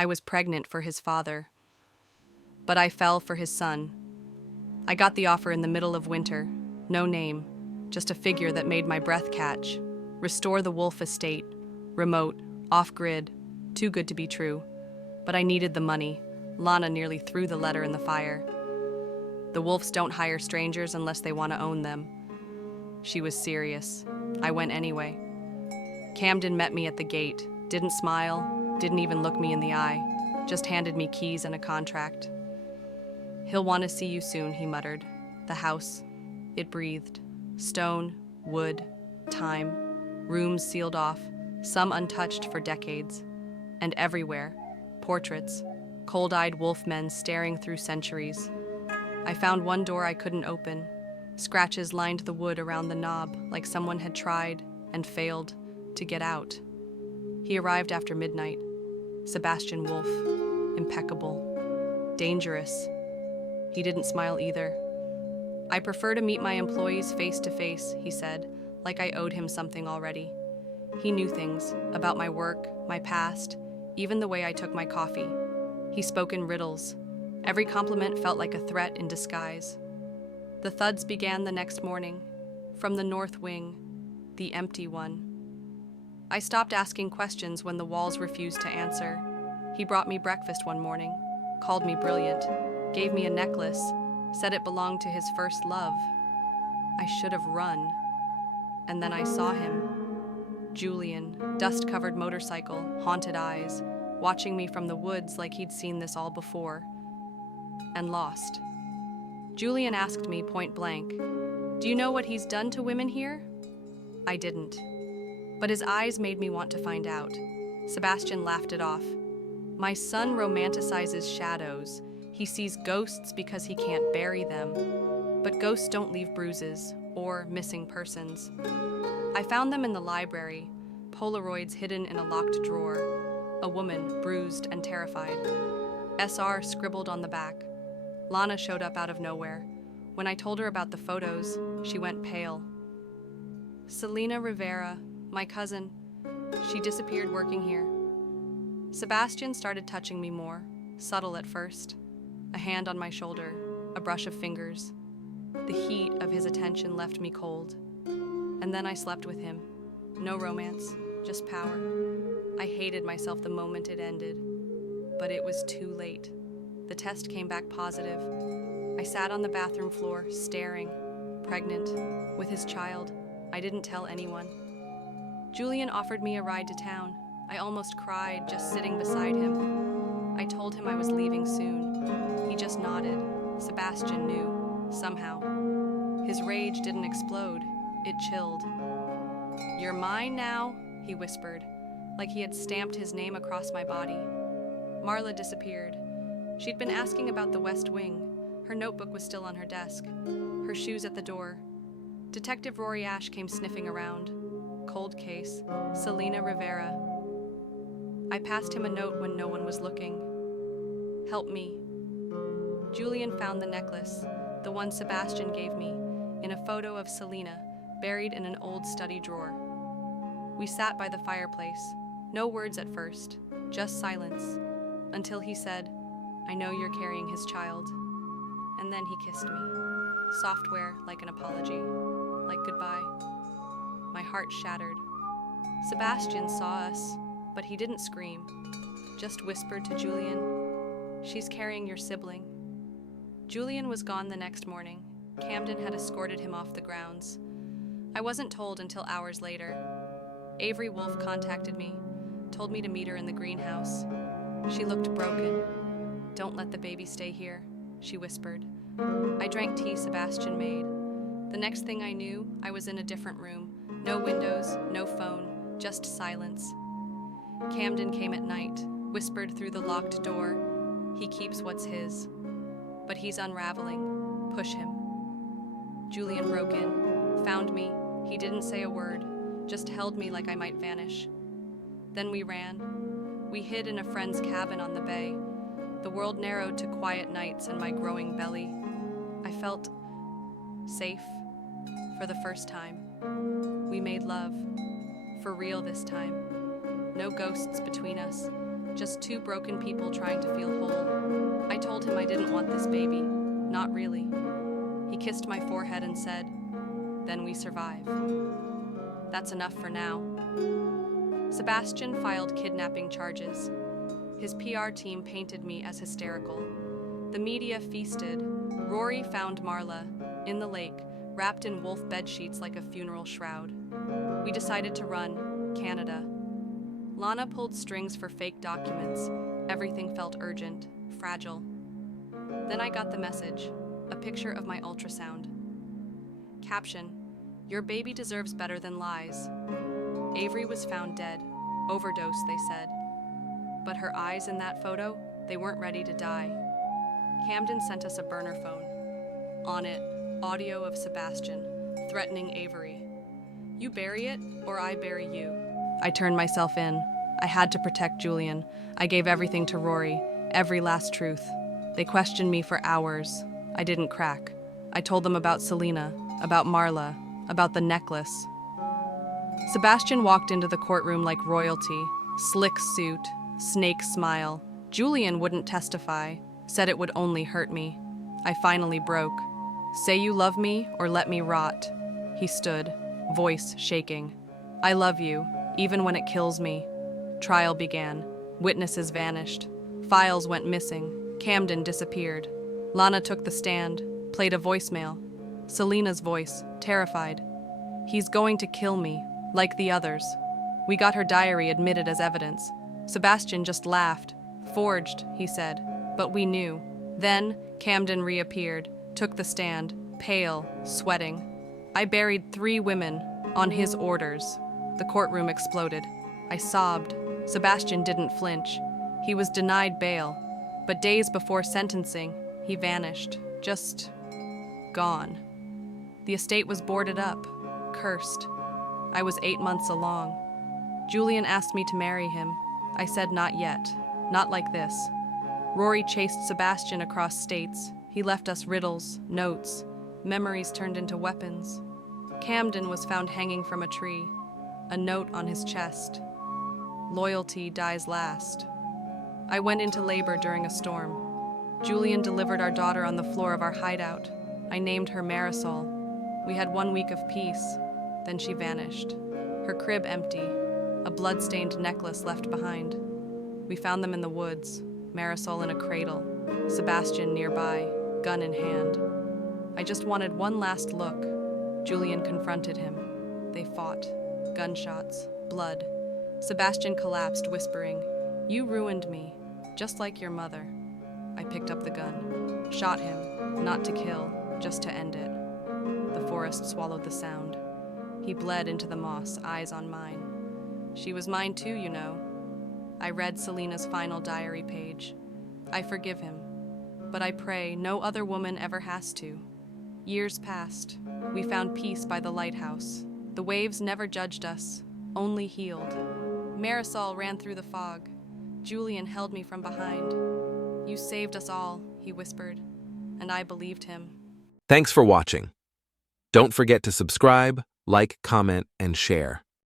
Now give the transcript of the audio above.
I was pregnant for his father. But I fell for his son. I got the offer in the middle of winter. No name, just a figure that made my breath catch. Restore the wolf estate. Remote, off-grid, too good to be true. But I needed the money. Lana nearly threw the letter in the fire. The wolves don't hire strangers unless they want to own them. She was serious. I went anyway. Camden met me at the gate, didn't smile, didn't even look me in the eye, just handed me keys and a contract. "He'll want to see you soon," he muttered. The house, it breathed. Stone, wood, time, rooms sealed off, some untouched for decades. And everywhere, portraits, cold-eyed wolfmen staring through centuries. I found one door I couldn't open. Scratches lined the wood around the knob, like someone had tried and failed to get out. He arrived after midnight. Sebastian Wolf, impeccable, dangerous. He didn't smile either. "I prefer to meet my employees face to face," he said, like I owed him something already. He knew things about my work, my past, even the way I took my coffee. He spoke in riddles. Every compliment felt like a threat in disguise. The thuds began the next morning, from the north wing, the empty one. I stopped asking questions when the walls refused to answer. He brought me breakfast one morning, called me brilliant, gave me a necklace, said it belonged to his first love. I should have run. And then I saw him. Julian, dust-covered motorcycle, haunted eyes, watching me from the woods like he'd seen this all before. And lost. Julian asked me point blank, "Do you know what he's done to women here?" I didn't. But his eyes made me want to find out. Sebastian laughed it off. "My son romanticizes shadows. He sees ghosts because he can't bury them. But ghosts don't leave bruises or missing persons." I found them in the library, Polaroids hidden in a locked drawer, a woman bruised and terrified. SR scribbled on the back. Lana showed up out of nowhere. When I told her about the photos, she went pale. Elena Rivera, my cousin, she disappeared working here. Sebastian started touching me more, subtle at first. A hand on my shoulder, a brush of fingers. The heat of his attention left me cold. And then I slept with him. No romance, just power. I hated myself the moment it ended. But it was too late. The test came back positive. I sat on the bathroom floor, staring, pregnant, with his child. I didn't tell anyone. Julian offered me a ride to town. I almost cried just sitting beside him. I told him I was leaving soon. He just nodded. Sebastian knew, somehow. His rage didn't explode. It chilled. "You're mine now," he whispered, like he had stamped his name across my body. Marla disappeared. She'd been asking about the West Wing. Her notebook was still on her desk, her shoes at the door. Detective Rory Ash came sniffing around. Cold case, Elena Rivera. I passed him a note when no one was looking. "Help me." Julian found the necklace, the one Sebastian gave me, in a photo of Selena, buried in an old study drawer. We sat by the fireplace, no words at first, just silence, until he said, "I know you're carrying his child." And then he kissed me. Software like an apology, like goodbye. My heart shattered. Sebastian saw us, but he didn't scream, just whispered to Julian, "She's carrying your sibling." Julian was gone the next morning. Camden had escorted him off the grounds. I wasn't told until hours later. Avery Wolf contacted me, told me to meet her in the greenhouse. She looked broken. "Don't let the baby stay here," she whispered. I drank tea Sebastian made. The next thing I knew, I was in a different room. No windows, no phone, just silence. Camden came at night, whispered through the locked door, "He keeps what's his. But he's unraveling. Push him." Julian broke in, found me. He didn't say a word, just held me like I might vanish. Then we ran. We hid in a friend's cabin on the bay. The world narrowed to quiet nights and my growing belly. I felt safe for the first time. We made love, for real this time. No ghosts between us, Just two broken people trying to feel whole. I told him I didn't want this baby. Not really. He kissed my forehead and said, "Then we survive." That's enough for now. Sebastian filed kidnapping charges. His PR team painted me as hysterical. The media feasted. Rory found Marla in the lake, wrapped in wolf bedsheets like a funeral shroud. We decided to run, Canada. Lana pulled strings for fake documents. Everything felt urgent, fragile. Then I got the message, a picture of my ultrasound. Caption, "Your baby deserves better than lies." Avery was found dead. Overdose, they said. But her eyes in that photo, they weren't ready to die. Camden sent us a burner phone. On it, audio of Sebastian, threatening Avery. "You bury it, or I bury you." I turned myself in. I had to protect Julian. I gave everything to Rory, every last truth. They questioned me for hours. I didn't crack. I told them about Selena, about Marla, about the necklace. Sebastian walked into the courtroom like royalty, slick suit, snake smile. Julian wouldn't testify, said it would only hurt me. I finally broke. "Say you love me or let me rot." He stood, voice shaking. "I love you, even when it kills me." Trial began. Witnesses vanished. Files went missing. Camden disappeared. Lana took the stand, played a voicemail. Selena's voice, terrified. "He's going to kill me, like the others." We got her diary admitted as evidence. Sebastian just laughed. "Forged," he said. But we knew. Then Camden reappeared, took the stand, pale, sweating. "I buried 3 women, on his orders." The courtroom exploded. I sobbed. Sebastian didn't flinch. He was denied bail. But days before sentencing, he vanished. Just gone. The estate was boarded up, cursed. I was 8 months along. Julian asked me to marry him. I said not yet, not like this. Rory chased Sebastian across states. He left us riddles, notes, memories turned into weapons. Camden was found hanging from a tree, a note on his chest. Loyalty dies last. I went into labor during a storm. Julian delivered our daughter on the floor of our hideout. I named her Marisol. We had 1 week of peace. Then she vanished. Her crib empty, a blood-stained necklace left behind. We found them in the woods, Marisol in a cradle, Sebastian nearby, gun in hand. I just wanted one last look. Julian confronted him. They fought. Gunshots, blood. Sebastian collapsed, whispering, "You ruined me, just like your mother." I picked up the gun, shot him, not to kill, just to end it. The forest swallowed the sound. He bled into the moss, eyes on mine. She was mine too, you know. I read Selena's final diary page. I forgive him, but I pray no other woman ever has to. Years passed. We found peace by the lighthouse. The waves never judged us, only healed. Marisol ran through the fog. Julian held me from behind. "You saved us all," he whispered, and I believed him. Thanks for watching. Don't forget to subscribe, like, comment, and share.